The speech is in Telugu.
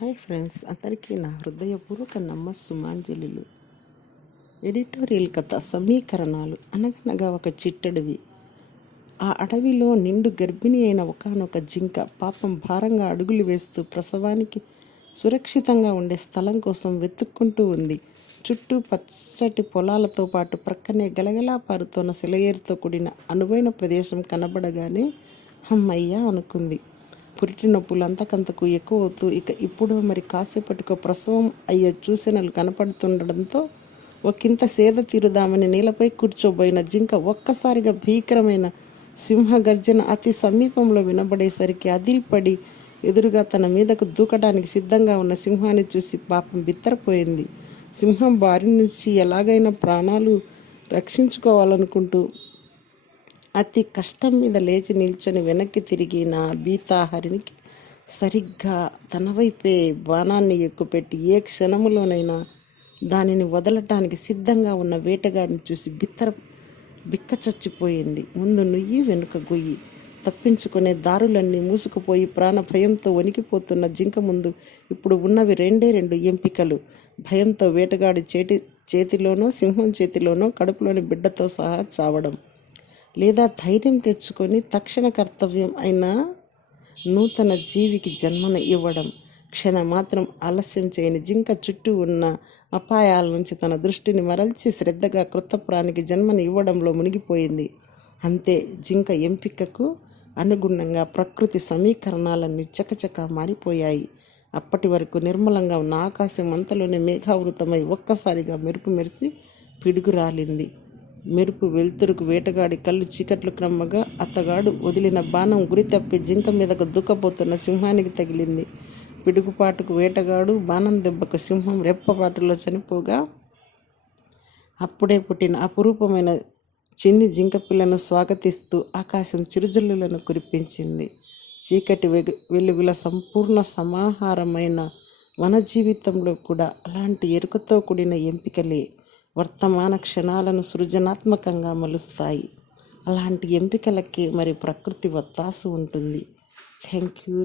హాయ్ ఫ్రెండ్స్, అందరికీ నా హృదయపూర్వక నమస్సుమాంజలులు. ఎడిటోరియల్ కథ సమీకరణాలు. అనగనగా ఒక చిట్టడవి. ఆ అడవిలో నిండు గర్భిణి అయిన ఒకానొక జింక పాపం భారంగా అడుగులు వేస్తూ ప్రసవానికి సురక్షితంగా ఉండే స్థలం కోసం వెతుక్కుంటూ ఉంది. చుట్టూ పచ్చటి పొలాలతో పాటు ప్రక్కనే గలగలా పారుతోన్న సెలయేరుతో కూడిన అనువైన ప్రదేశం కనబడగానే అమ్మయ్య అనుకుంది. పురిటి నొప్పులు అంతకంతకు ఎక్కువ అవుతూ ఇప్పుడు మరి కాసేపటికో ప్రసవం అయ్యే సూచనలు కనపడుతుండడంతో ఒకంత సేద తీరుదామని నేలపై కూర్చోబోయిన జింక ఒక్కసారిగా భీకరమైన సింహగర్జన అతి సమీపంలో వినబడేసరికి అదిరిపడి ఎదురుగా తన మీదకు దూకడానికి సిద్ధంగా ఉన్న సింహాన్ని చూసి పాపం బిత్తరపోయింది. సింహం బారి నుంచి ఎలాగైనా ప్రాణాలు రక్షించుకోవాలనుకుంటూ అతి కష్టం మీద లేచి నిల్చొని వెనక్కి తిరిగి నా బీతాహరికి సరిగ్గా తన వైపే బాణాన్ని ఎక్కుపెట్టి ఏ క్షణములోనైనా దానిని వదలటానికి సిద్ధంగా ఉన్న వేటగాడిని చూసి బిక్క చచ్చిపోయింది. ముందు నుయ్యి వెనుక గొయ్యి. తప్పించుకునే దారులన్నీ మూసుకుపోయి ప్రాణ భయంతో వణికిపోతున్న జింక ముందు ఇప్పుడు ఉన్నవి రెండు ఎంపికలు. భయంతో వేటగాడి చేతిలోనో సింహం చేతిలోనో కడుపులోని బిడ్డతో సహా చావడం, లేదా ధైర్యం తెచ్చుకొని తక్షణ కర్తవ్యం అయిన నూతన జీవికి జన్మను ఇవ్వడం. క్షణమాత్రం ఆలస్యం చేయని జింక చుట్టూ ఉన్న అపాయాల నుంచి తన దృష్టిని మరల్చి శ్రద్ధగా క్రొత్త ప్రాణికి జన్మను ఇవ్వడంలో మునిగిపోయింది. అంతే, జింక ఎంపికకు అనుగుణంగా ప్రకృతి సమీకరణాలన్నీ చకచకా మారిపోయాయి. అప్పటి వరకు నిర్మలంగా ఉన్న ఆకాశం అంతలోనే మేఘావృతమై ఒక్కసారిగా మెరుపు మెరిసి పిడుగు రాలింది. మెరుపు వెలుతురుకు వేటగాడి కళ్ళు చీకట్లు క్రమ్మగా అతగాడు వదిలిన బాణం గురి తప్పి జింక మీదకు దూకపోతున్న సింహానికి తగిలింది. పిడుగుపాటుకు వేటగాడు, బాణం దెబ్బకు సింహం రెప్పపాటులో చనిపోగా అప్పుడే పుట్టిన అపురూపమైన చిన్ని జింక పిల్లను స్వాగతిస్తూ ఆకాశం చిరుజల్లులను కురిపించింది. చీకటి వెలుగుల సంపూర్ణ సమాహారమైన మన జీవితంలో కూడా అలాంటి ఎరుకతో కూడిన ఎంపికలే వర్తమాన క్షణాలను సృజనాత్మకంగా మలుస్తాయి. అలాంటి ఎంపికలకి మరి ప్రకృతి వత్తాసు ఉంటుంది. Thank you.